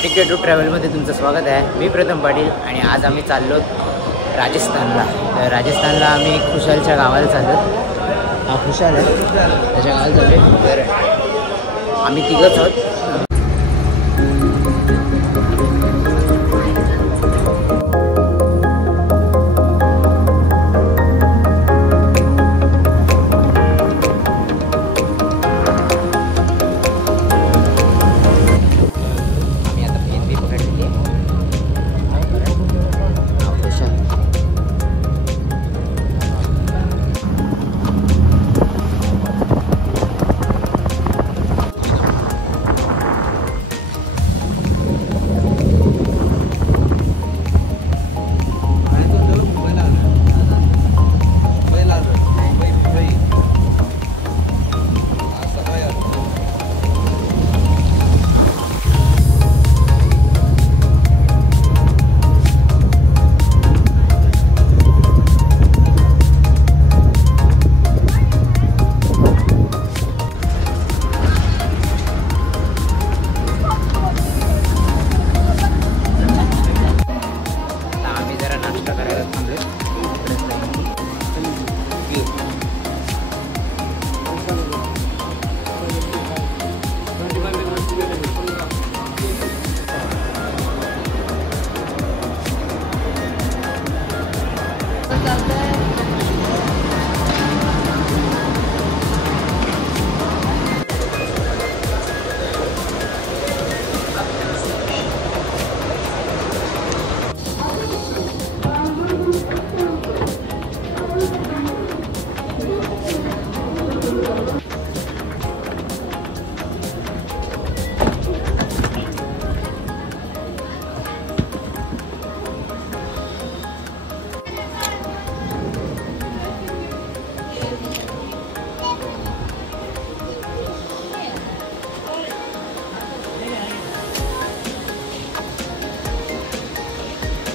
Addicted to ट्रॅव्हलमध्ये तुमचं स्वागत आहे. मी प्रथम पाटील आणि आज आम्ही चाललो राजस्थानला. तर राजस्थानला आम्ही खुशालच्या गावाला चाललो. हा खुशाल आहे, त्याच्या गावाला चाललो. तर आम्ही तिघंच आहोत.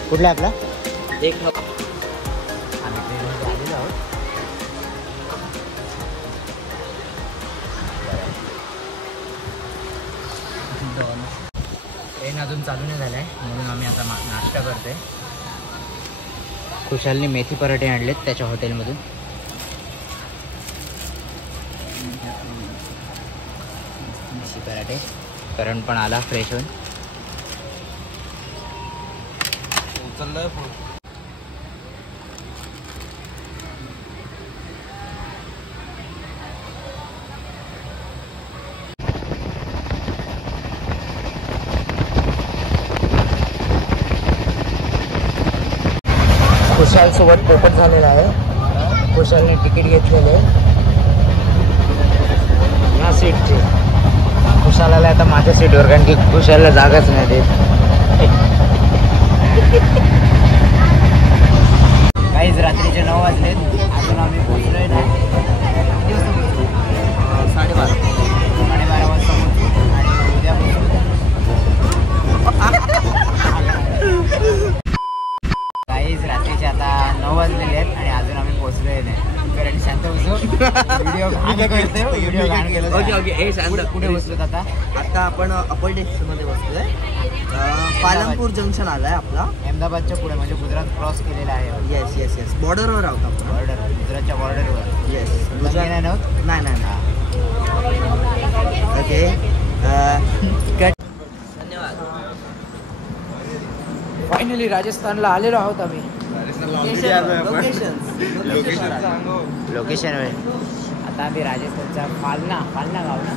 कुठला आपला एक आम्ही ट्रेनमध्ये आलेलो आहोत. ट्रेन अजून चालू नाही झालं आहे म्हणून आम्ही आता नाश्ता करतोय. खुशालने मेथी पराठे आणलेत त्याच्या हॉटेलमधून. मेथी पराठे. करण पण आला फ्रेश होऊन. खुशाल सोबत पोपट झालेला आहे. खुशालने तिकीट घेतलेले या सीटचे. खुशाला आता माझ्या सीटवर, कारण की खुशालला जागाच नाही देत. काहीच रात्रीचे 9 वाजलेत, अजून आम्ही पोहोचलोय ना. 12:30 वाजता पोहोचू आणि उद्या काहीच रात्रीचे आता 9 वाजलेले आहेत आणि अजून आम्ही पोहोचलोय नाही. कारण शांत बसू. व्हिडिओ घाण केलं. ओके शांत. कुठे बसलोत आता? आता आपण अपर डेक्समध्ये बसतोय. पालनपूर जंक्शन आलाय आपला. अहमदाबादच्या पुढे म्हणजे गुजरात क्रॉस केलेला आहे. Yes yes yes. बॉर्डरवर आहोत आपण. बॉर्डर, गुजरातच्या बॉर्डरवर. येस. गुजरात नाही नव्हत. नाही. Okay cut. धन्यवाद. फायनली राजस्थानला आलेलो आहोत आम्ही. लोकेशन आहे. आता आम्ही राजस्थानच्या फालना गाव ना.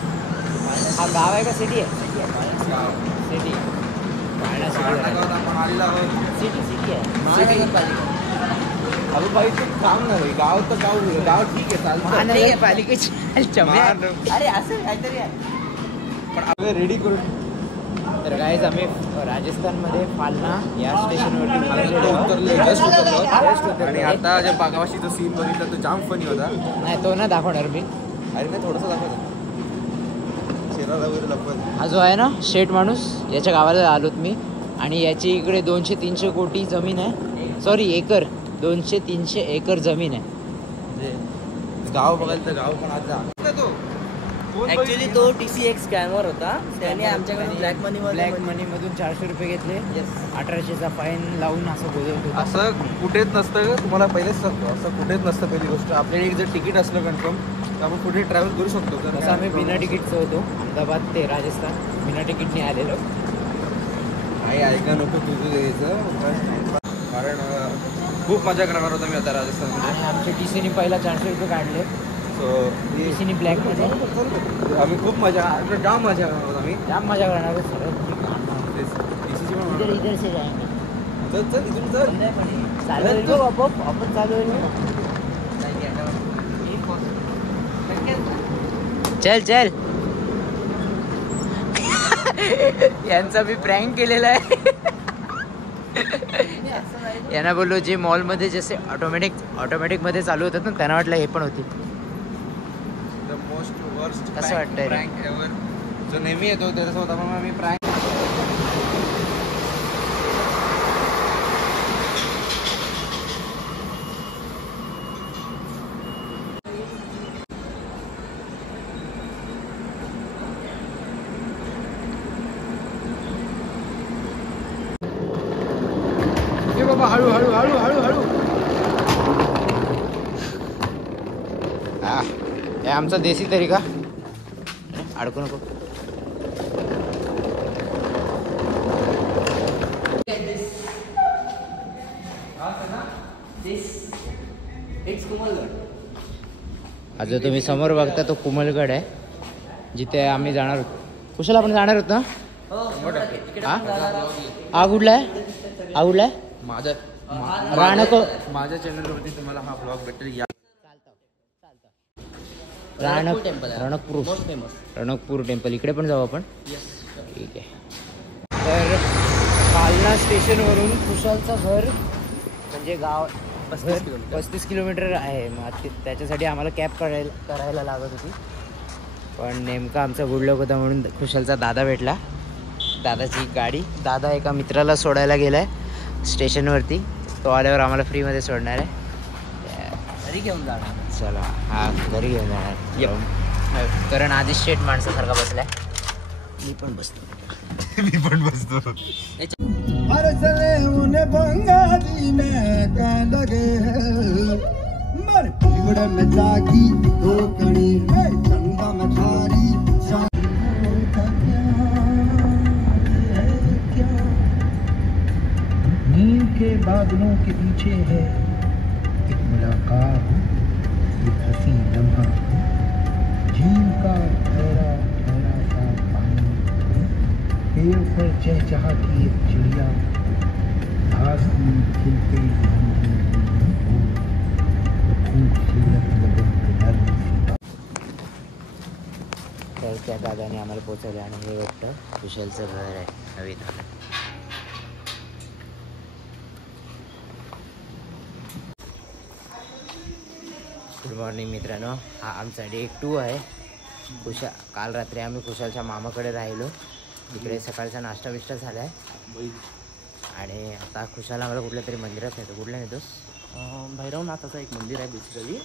हा गाव आहे का सिटी आहे? सिटी. फालना सिटी आहे. अरे भाई तू काम नाही. गाव तर गाव ठीक आहे, चालतं. नाही पालिकेची. अरे असं काहीतरी आहे पण रेडी करून. तर गाईज आम्ही राजस्थानमध्ये फालना या स्टेशनवरती जस्ट उतरलो आणि आता ज्या बागावाशीचा सीन बघितला तो जाम फनी होता. नाही तो ना दाखवणार मी. अरे नाही थोडंसं दाखवतो. हा जो आहे ना शेठ माणूस, याच्या गावाला आलोत मी. आणि याची इकडे 200-300 कोटी जमीन आहे. Sorry acre. 200-300 एकर जमीन आहे. गाव बघायला तर गाव पण आता ऍक्च्युली तो TCX स्कॅमर होता. त्याने आमच्याकडून ब्लॅक मनी मधून 400 रुपये घेतले. 1800चा फाईन लावून असं बोलत होतं. असं कुठेच नसतं. तुम्हाला पहिलेच सांगतो, असं कुठेच नसतं. पहिली गोष्ट, आपल्याला एक जर तिकीट असलं कन्फर्म तर आपण कुठे ट्रॅव्हल करू शकतो. तसं आम्ही बिना तिकीटचं होतो. अहमदाबाद ते राजस्थान बिना तिकीटने आलेलो. काही ऐका नको तुझं यायचं, कारण खूप मजा करणार होतो मी आता राजस्थानमध्ये. आणि आमच्या TCने पहिला 400 रुपये काढले. सो TCने ब्लॅकमध्ये आम्ही खूप जाम मजा करणार होतो. आम्ही जाम मजा करणार आहोत सगळं. TCची पण इधर इधर से जाएंगे. चल इथून चल. चालू होईल बघ आपोआप. आपण चालू होईल. चल चल. यांचा मी प्रँक केलेला आहे. यांना बोललो जे मॉलमध्ये जसे ऑटोमॅटिक मध्ये चालू होतात ना, त्यांना वाटलं हे पण होती. द मोस्ट वर्स्ट कसं वाटतंय रे? प्रँक एव्हर जो नेहमी येतो त्याच्यासोबत आपण आम्ही प्रँक. बाबा हळू हळू हळू हळू हळू. हे आमचा देसी तरीका. अडकू नको. आज जो तुम्ही समोर बघता तो कुमलगड आहे, जिथे आम्ही जाणार होतो. कुशाला आपण जाणार होतो ना. हा कुठला आहे? हा कुठला आहे? माझ्या चॅनलवरती तुम्हाला हा ब्लॉग भेटेल. रणकपूर टेम्पल. इकडे पण जाऊ आपण. ठीक आहे. तर पालना स्टेशनवरून कुशालचं घर म्हणजे गाव 35 किलोमीटर आहे. मग त्याच्यासाठी आम्हाला कॅब करायला लागत होती. पण नेमका आमचा गुडलक होता म्हणून कुशालचा दादा भेटला. दादाची गाडी. दादा एका मित्राला सोडायला गेलाय स्टेशनवरती. तो आल्यावर आम्हाला फ्रीमध्ये सोडणार आहे. घरी घेऊन जाणार. चला. हा घरी घेऊन जाणार. कारण आधी स्टेट माणसासारखा बसलाय. मी पण बसतो. के बादलों के पीछे है एक मुलाकात, एक हसी लम्हा, झील का ठहरा ठहरा सा पानी, पेड़ पर चहचहाती एक चिड़िया, घास में खिलते खूबसूरत लबों पे नर्म सी. तर त्या दादाने आम्हाला पोचवलं आणि हे वाटतं कुशलचं घर आहे नवीन. गुड मॉर्निंग मित्रांनो. हा आमचा डे 2 आहे. काल रात्री आम्ही कुशालच्या मामाकडे राहिलो. तिकडे सकाळचा नाश्ता बिष्टा झाला आहे. आणि आता कुशाल आम्हाला कुठल्या तरी मंदिरात नेतो. कुठल्या नेतोस? भैरवनाथाचं एक मंदिर आहे बेसिकली.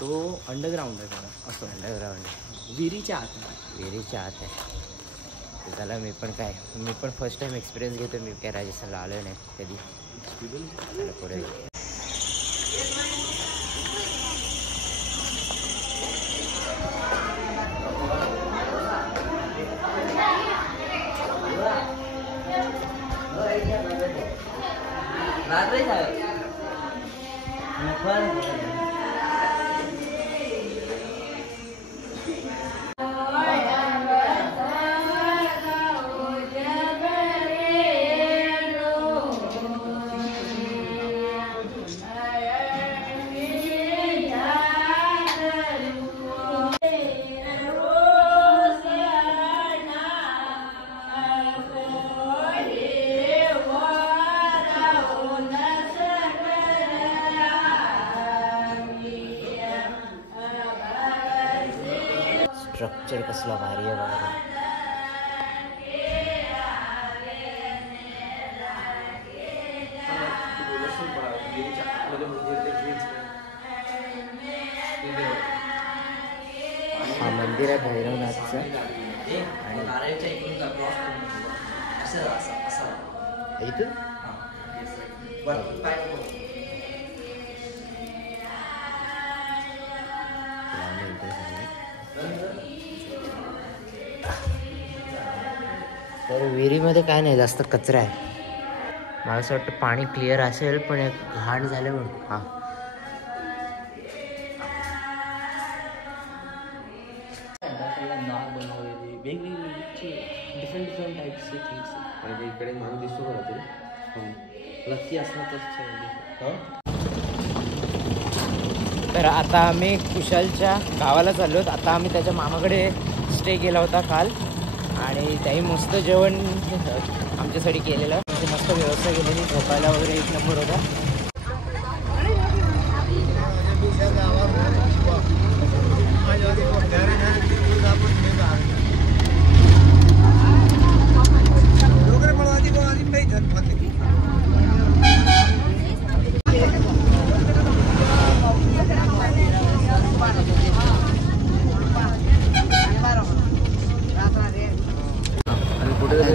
तो अंडरग्राऊंड आहे बघा. असं अंडरग्राऊंड विहिरीच्या आत आहे. त्याला मी पण फर्स्ट टाइम एक्सपिरियन्स घेतो. मी काय राजस्थानला आलो नाही कधी. पुढे स्ट्रक्चर कसला भारी आहे बघा. हा मंदिर मंदिर आहे भैरवनाथचं. आणि नारायणच्या इकडून इथून तर विहिरीमध्ये काय नाही, जास्त कचरा आहे. मला असं वाटतं पाणी क्लिअर असेल, पण एक घाण झालं म्हणून. हा नाग बनवलेली वेगवेगळी डिफरंट टाईपचे थिंग्स. आणि इकडे नाग दिसतो का तरी? लकी असणं तर तर आता आम्ही कुशालच्या गावाला चाललो आहोत. आता आम्ही त्याच्या मामाकडे स्टे केला होता काल, आणि त्याही मस्त जेवण आमच्यासाठी केलेलं. म्हणजे मस्त व्यवस्था केलेली, झोपायला वगैरे एक नंबर होता.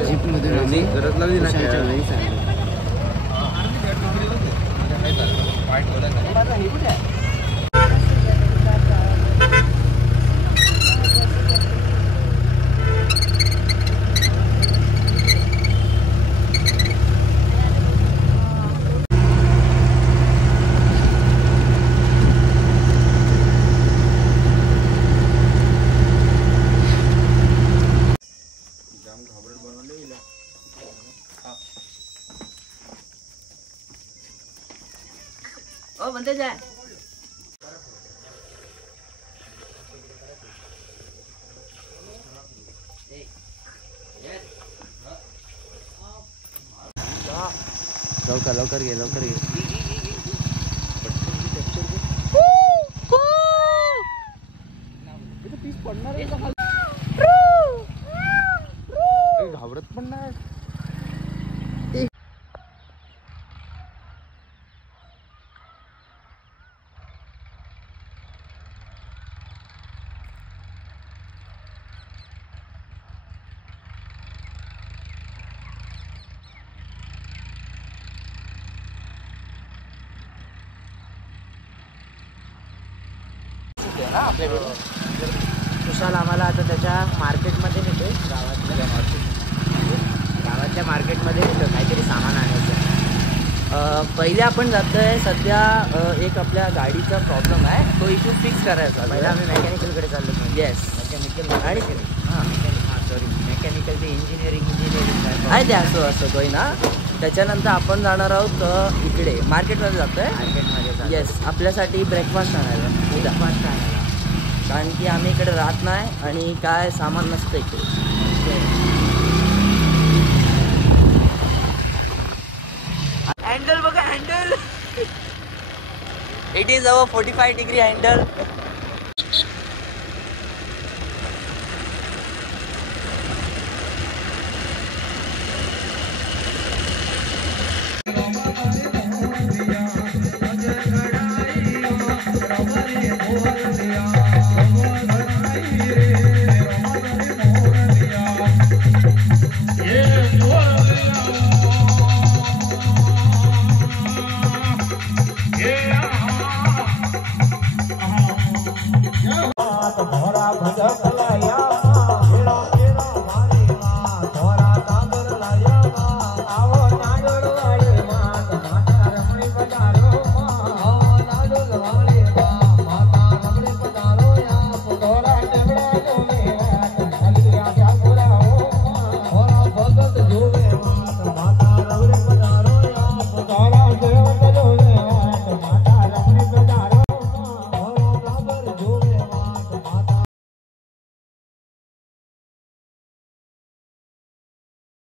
जीपमधून आम्ही गरज लागली ना कुशालच्या घरी चाललो. ओ बनते जाए. लवकर लवकर घे, लवकर घे. घाबरत पण नाही. कुशाल आम्हाला आता त्याच्या मार्केटमध्ये नेतोय, गावातल्या मार्केटमध्ये नेतो काहीतरी सामान आणायचं. पहिले आपण जातोय सध्या एक आपल्या गाडीचा प्रॉब्लेम आहे, तो इश्यू फिक्स करायचा. पहिला आम्ही मेकॅनिकलकडे चाललो. येस, मेकॅनिकल आणि मेकॅनिकल ते इंजिनिअरिंग आहे ते असं तोय ना. त्याच्यानंतर आपण जाणार आहोत इकडे मार्केटमध्ये जातोय. मार्केटमध्ये. येस, आपल्यासाठी ब्रेकफास्ट आणायला उद्या, कारण की आम्ही इकडे राहत नाही आणि काय सामान नसतं इकडे. हँडल बघा, handle. It is our 45 degree handle.